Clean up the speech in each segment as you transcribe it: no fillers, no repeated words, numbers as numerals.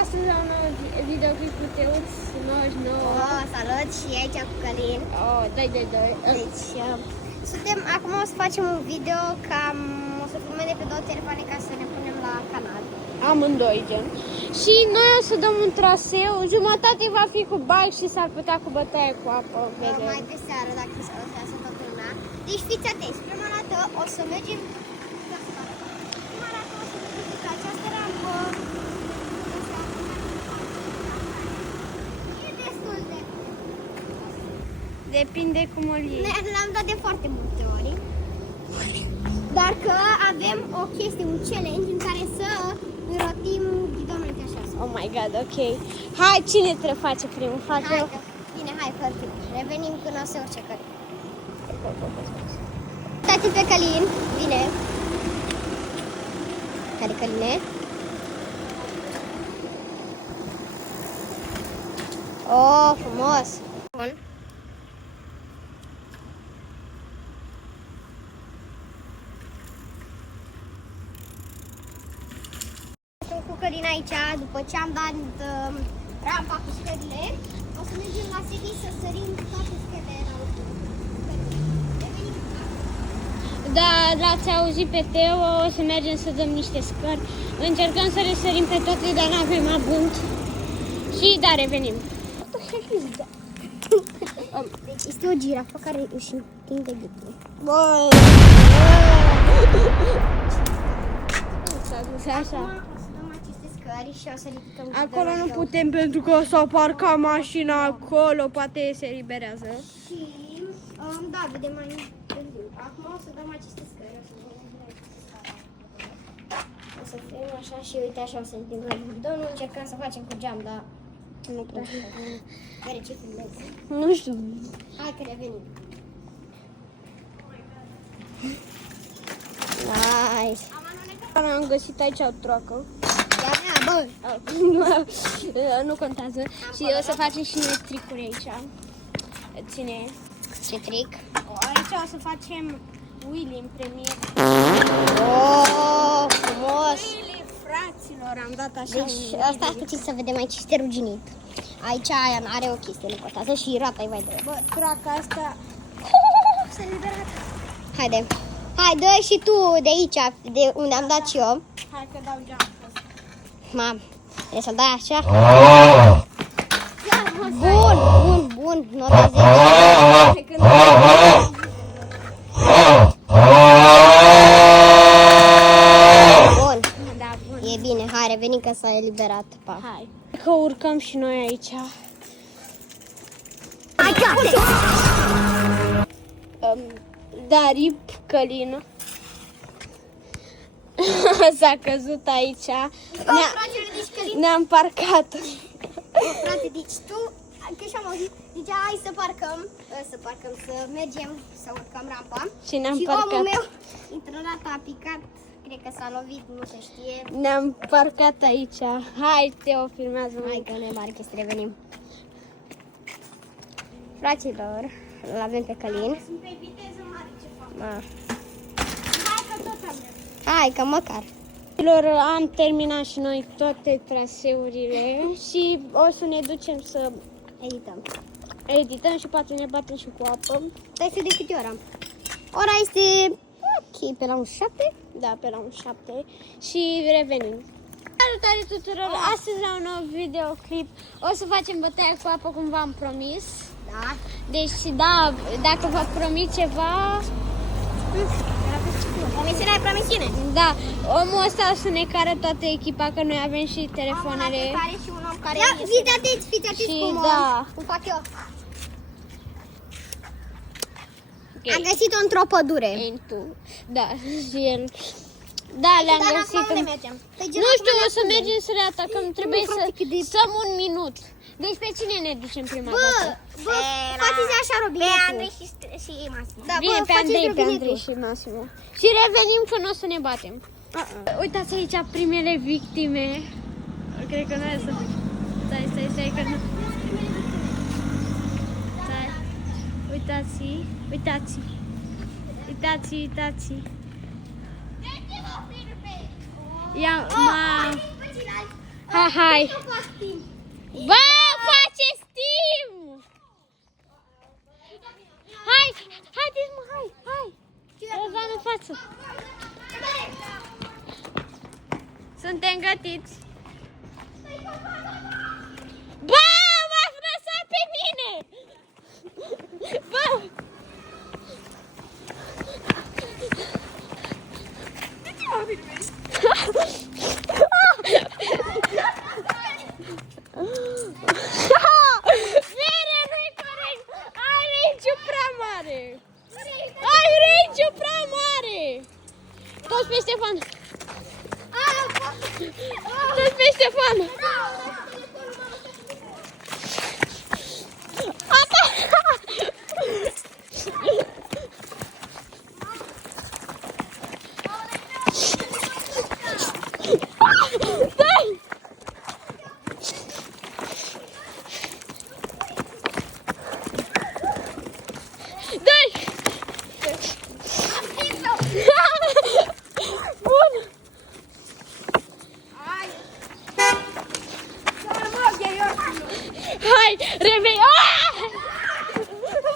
Astăzi la un nou videoclip cu Teuț 99. Salut și aici cu Călin. Dai. Deci, suntem, acum o să facem un video cam, o să filmăm de pe două telefoane ca să ne punem la canal. Amândoi, gen. Și noi o să dăm un traseu, jumătate va fi cu bag și s-ar putea cu bătaie cu apă. Vedem. Mai pe seară, dacă o să iasă toată lumea. Deci fiți atenți, prima dată o să mergem pe această rampă. E destul de... Depinde cum o iei. L-am dat de foarte multe ori. Dar că avem o chestie, un challenge în care să rotim ghidonul de așa. Oh my god, ok. Hai, cine trebuie face primul? Fac Hai, eu? bine, hai, fă tu. Revenim când o să urce Călin. Uitați pe Călin, bine. Care Căline? Oh, frumos. Bun. Sunt cu Călin aici, după ce am dat rampa cu scările, o să mergem la sedii să sărim toate scările la urmă. Da, l-ați auzit pe Teo, o să mergem să dăm niște scări. Încercăm să le sărim pe toate, dar nu avem abund. Și da, revenim. Deci este o girafă care își întinde gâtul. Așa. Acum o să dăm aceste scări și o să ridicăm Acolo ghidonul nu tău. putem pentru că s-a parcat mașina acolo, poate se eliberează. Și, da, vedem mai târziu. Acum o să dăm aceste scări. O să fim așa și uite așa o să întindem ghidonul. Încercăm să facem cu geam, dar Nu pot. care ce filmezi? Nu știu. Hai că revenim. Nice. Am găsit aici o troacă. Ia mea, bă! Nu contează. Și o să facem și noi tricuri aici. Ține. Ce trick? Aici o să facem Willy în premieră. Oh, frumos! Willy, fraților, am dat așa Deci asta puțin să vedem aici este ruginit. Aici aia are o chestie, nu contează și rata-i vai de... Bă, troaca asta. S-a liberat. Haide. Hai, dă și tu de aici, de unde am dat și eu. Hai că dau geam. Mam, trebuie să-l dai așa. Bun, noroc 10. Bun, Da, bun. e bine, hai, revenim că s-a eliberat. Pa. Hai. Că urcăm și noi aici. Da, rip Călin. S-a căzut aici. Ne-am parcat. Frate, deci tu, că și-am auzit, deci hai să parcăm, să mergem, să urcăm rampa. Și ne-am Și parcat. omul meu, intrădată a picat, cred că s-a lovit, nu se știe. Ne-am parcat aici. Hai, Teo, filmează. Hai că nu e mare chestie, revenim. Fraților, îl avem pe Călin. Sunt pe viteză mare, ce fac? Ma. Hai că tot am mers. Hai că măcar. Am terminat și noi toate traseurile și o să ne ducem să edităm și poate ne batem și cu apă. Stai să de câte ora? Ora este, ok, pe la un 7? Da, pe la un 7 și revenim. Salutare tuturor! Astăzi la un nou videoclip o să facem bătaia cu apă cum v-am promis. Da. Deci da, dacă vă promit ceva... Promisiune ai promisiune. Da, omul ăsta o să ne care toată echipa, că noi avem și telefoanele. Care și un om care fiți atenți Și cum, da. cum fac eu. Okay. Am găsit-o într-o pădure. Da, și el. Da, le-am Dar găsit. acum unde mergem? Păi, Nu știu, o să mergem să le atacăm. Trebuie să frate, cât de- stăm un minut. Deci pe cine ne ducem prima dată? Bă, faceți așa robinetul. Pe Andrei și Massimo. Da, Bine, bă, pe faceți Andrei, robinetul. și Massimo. Și revenim că nu o să ne batem. Uitați aici primele victime. Cred că nu e să... Stai, că nu... Stai. Uitați. Ia, Hai. Bă, faceți timp! Haideți mă, hai! Răzvan în față! Suntem gătiți! Bă, m-ați lăsat pe mine! Bă! Mere, nu-i corect! Ai range-ul prea mare! Ai range-ul prea mare! Toți pe Ștefan! Toți pe Ștefan! Hai, revei!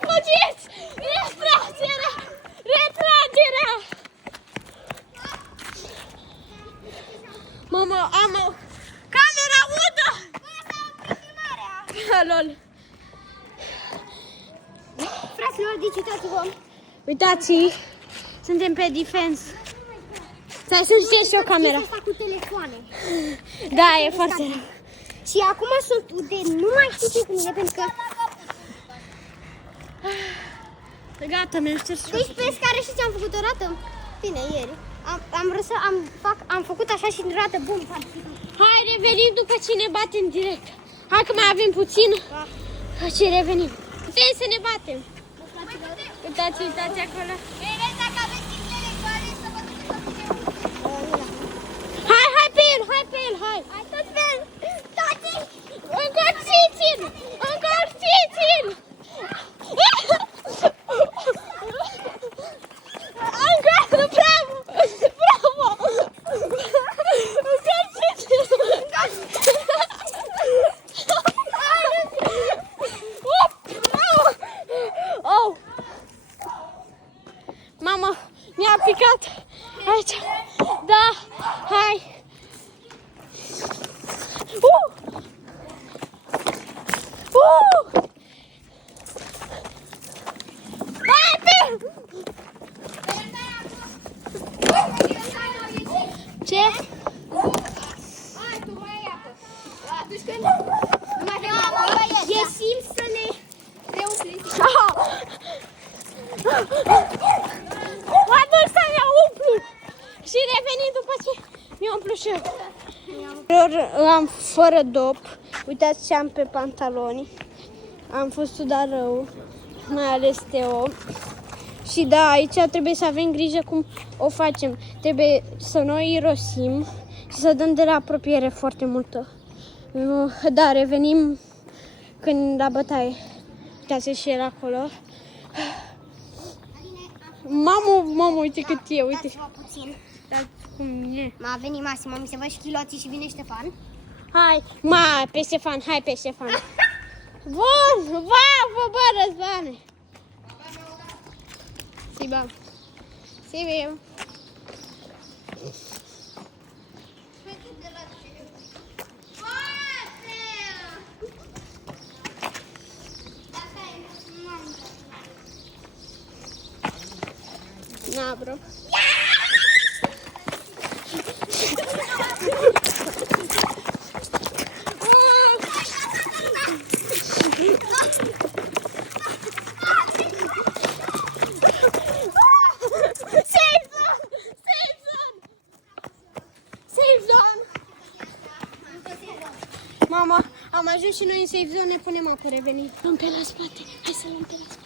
Fugiți! Retragerea! Mamă, am o camera udă! Lol! Fraților, deci uitați-vă! Uitați, suntem pe Defense. Stai să știți și o camera. Asta cu telefoane. Da, e foarte rău. Și acum sunt de nu mai știu ce cu mine, pentru că... Gata, mi-am șters. Deci pe scară și ce-am făcut o dată? Bine, ieri. Am făcut așa și rată bun. Hai, revenim după ce ne batem direct. Hai că mai avem puțin. Da. Și revenim. Putem să ne batem. Uitați acolo. Hai pe el, hai! Hai tot pe el! Încărțiți-l! Bravo! Oh! Mama, mi-a picat aici. Da, hai! Ce? Ieșim să ne reoprim. Mă duc să mi-a umplut și revenim după ce mi-a umplut și eu. Am fără dop. Uitați ce am pe pantaloni. Am fost sudat rău, mai ales Teo. Și da, aici trebuie să avem grijă cum o facem. Trebuie să noi irosim și să dăm de la apropiere foarte multă. Da, revenim când la bătaie. Uitați și el acolo. Mamă, uite cât e, uite. Dați-vă puțin. Dați cum e. M-a venit Maxima, mi se văd și chiloții și vine Ștefan. Hai, pe Ștefan, hai pe Ștefan. Bun, bă, Răzvane. Si bem. Na, bro. Mama, am ajuns și noi în safe zone, ne punem apă, revenim. Luăm pe la spate, hai să luăm pe la spate.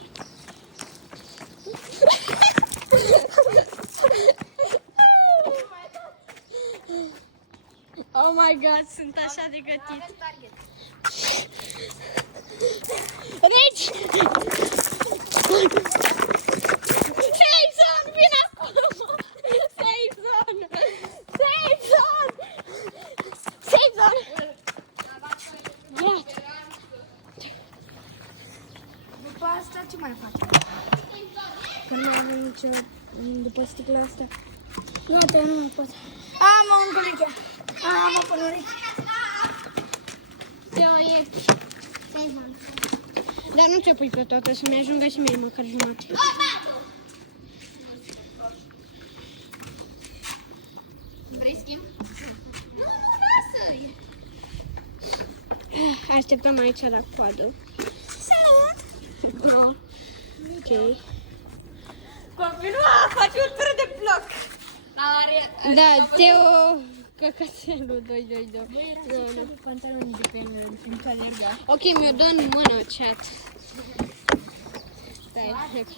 Oh my god, sunt așa de gătit. Regi! Safe zone, vin acolo! Safe zone! Safe zone! Safe zone! ceva după sticla asta. Gata, nu mai pot. Am o încălică. Am o pălărică. Teo, e... Dar nu ți-o pui pe toată, să-mi ajungă și mie măcar jumătate. Vrei schimb? Nu, lasă-i. Așteptăm aici la coadă. Salut! No. Ok. Continua, faci un tur de bloc. Da, Teo, căcățelul, 2. Pantaloni de pe calendar. Ok, mi-o dă în mână chat. Stai, ok.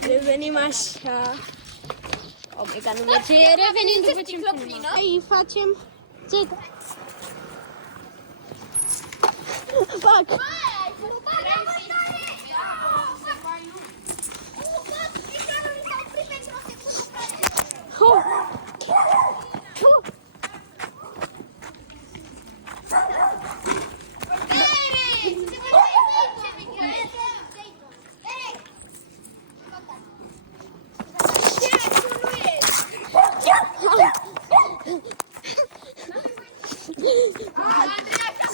Revenim așa. Oh my god, nu merge. Revenim după ce îmi filmăm. Îi facem... Ce? Fac! Oh.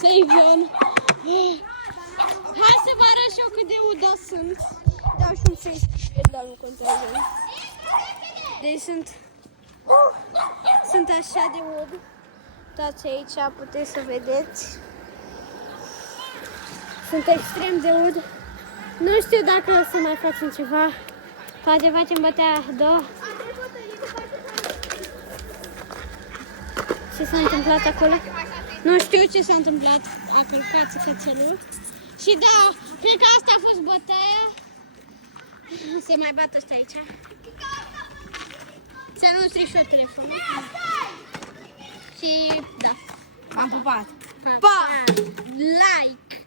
Save-on. Hai să vă arăt și eu cât de udă sunt. Dau și un save, dar nu contează. Deci sunt așa de ud. Uitați aici, puteți să vedeți. Sunt extrem de ud. Nu știu dacă o să mai facem ceva. Poate facem bătea a doua. Ce s-a întâmplat acolo? Nu știu ce s-a întâmplat. A călcat cățelul. Și da, cred că asta a fost bătaia. Se mai bat ăsta aici. Ți-a luat strișor telefonul. Și da. M-am pupat. Pa! Like!